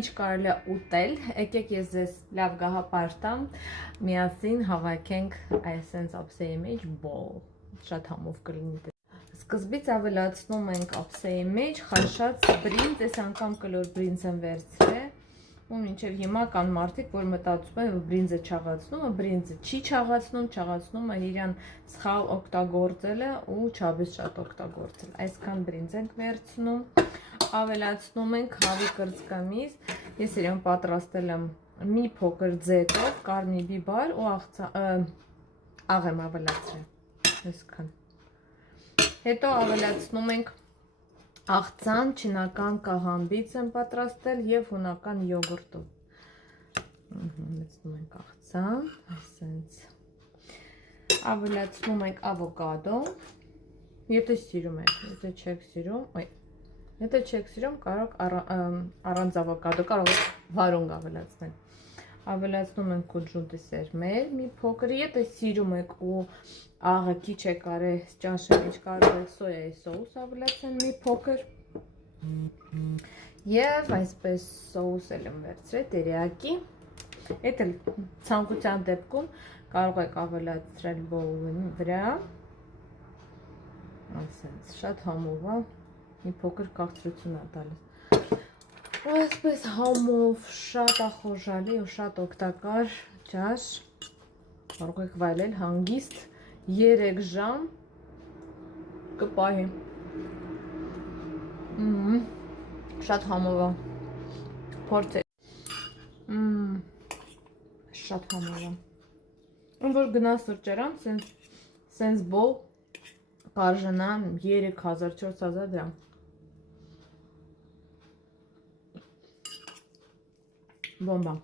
Ինչ կարելի է ուտել, եկեք ես ձեզ լավ գահապար տամ, միասին հավաքենք այսենց ափսեի մեջ բոլ, շատ համով կլինի։ Սկզբից ավելացնում ենք ափսեի մեջ խաշած բրինձ, այս անգամ կլոր բրինձ եմ վերցրել, ու մինչև հիմա կան մարդիկ, որ մտածում են, որ բրինձը չաղացնում, բրինձը չի չաղացնում, իրան սխալ օգտագործել է ու չափից շատ օգտագործել։ Այսքան բրինձ ենք վերցնում, ավելացնում ենք հավի կրծքամիս, ես իրեն պատրաստել եմ մի փոքր ձետով, կարմիր բիբար ու աղ եմ ավելացրել, այսքան։ Հետո ավելացնում ենք աղցան, չինական կաղամբից եմ պատրաստել և հունական յոգուրտով։ Ավելացնում ենք աղցան, այսենց։ Ավելացնում ենք ավոկադո, եթե սիրում եք, եթե չեք սիրում, եթե չեք սիրում, կարող առանց ավոկադո, կարող վարունգ ավելացնել։ Ավելացնում ենք կուջուտի սերմեր, մի փոքր, եթե սիրում եք ու աղը քիչ է կարել ճաշի մեջ, կարող եք սոյայի սոուս ավելացնել մի փոքր։ Եվ այսպես սոուս էլ եմ վերցրել տերիակի։ Էդ էլ ցանկության դեպքում կարող եք ավելացնել բոլի վրա։ Այսպես շատ համով է, մի փոքր քաղցրություն է տալիս։ Ու այսպես համով շատ ախորժալի ու շատ օգտակար ջաշ, կարող եք վայելել հանգիստ 3 ժամ կպահի։ Շատ համով է, փորձեք։ Շատ համով է։ Ում որ գնա սրճարան, սենց բոլ կարժենա 3000-4000 դրամ։ Բոմբա։